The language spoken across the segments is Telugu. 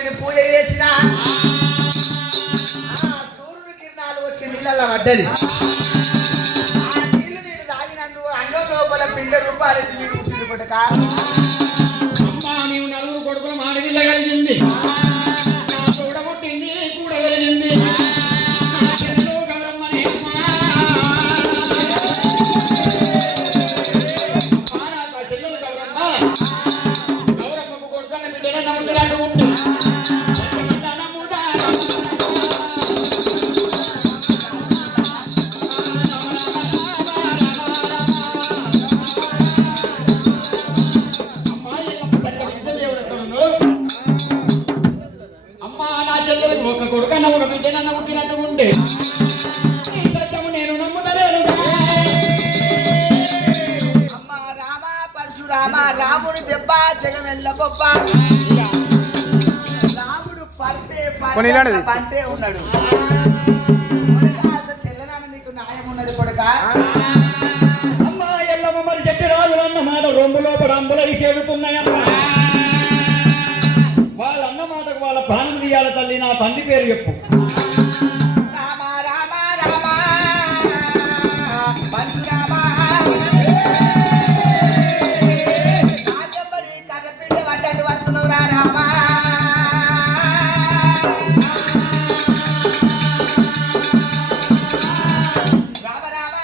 సూర్యుని పూజ చేసిన సూర్యుని కిరణాలు వచ్చి నీళ్ళ పడ్డది. ఆ నీళ్లు నేను తాగినందు అంగం లోపల పిండ రూపాయలు మీరు పుట్టిన పుట్టక అమ్మా నీవు నలుగురు కొడుకుల మాడవిల్ల కలిగింది చూడగొట్టింది కూడా వెలిగింది ఒక కొడుకన్న ఒక బిడ్డనన్న పుట్టినట్టు ఉంటే ఈ సత్యము నేను నమ్ముతలేను. అమ్మ రామ పరశురామ రాముడు దెబ్బ జగమెల్ల గొప్ప రాముడు పంటే ఉన్నాడు. చెల్లనాన్న నీకు న్యాయం ఉన్నది కొడుక. అమ్మ ఎల్లమ్మ మరి చెట్టి రాజులు అన్న మాట రొమ్ము లోపల అంబులై చేరుతున్నాయమ్మా. వాళ్ళ అన్న మాటకు వాళ్ళ ప్రాణం తీయాల తల్లి. నా తండ్రి పేరు చెప్పు. రామ రామ రామ పరశురామ రాజంబడి కర్రపిండ పడ్డట్టు పడుతున్నావు రా రామ. రామ రామ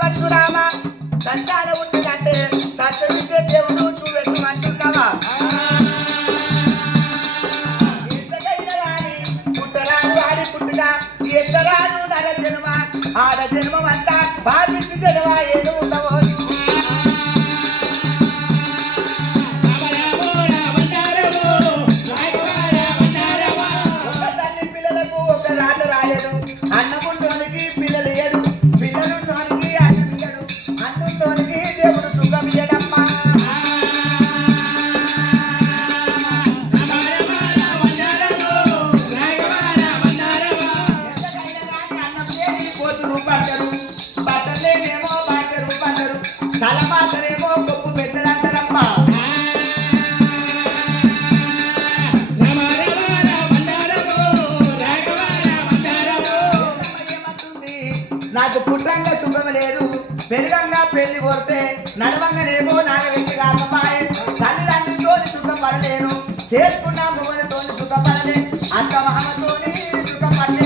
పరశురామ సంతానం ఉంటుందంటే సత్యమిస్తే దేవుడు చూపెట్టు అంటున్నావా? ఎంతకైనా రాని పుట్టరాదు వాడి పుట్టుగా ఎంతరాదు నర జన్మ ఆడ జన్మం అంతా పాటించి జన్మ ఏదో ఉండవు. ఒక తల్లి పిల్లలకు ఒక రాత రాయడు. అన్నముండోనికి పిల్లలు ఏడు, పిల్లలుండోనికి అన్నమియ్యడు, అన్నుండోనికి దేవుడు సుఖం ఇయ్యడమ్మా. కోతులు పడ్డరు, బట్టలేమో పడ్డరు పడ్డరు, తల మాత్రమేమో గొప్ప పెద్దలంటారమ్మా. నాకు పుట్టంగా సుఖం లేదు, పెరుగంగా పెళ్లి కొడితే నడవంగానేమో నాగవెట్టి కాకపాయే. తల్లిదండ్రులతోని సుఖపడలేను, చేసుకున్న మొగలతోని సుఖపడలే, అక్క మామతోని సుఖపడలే.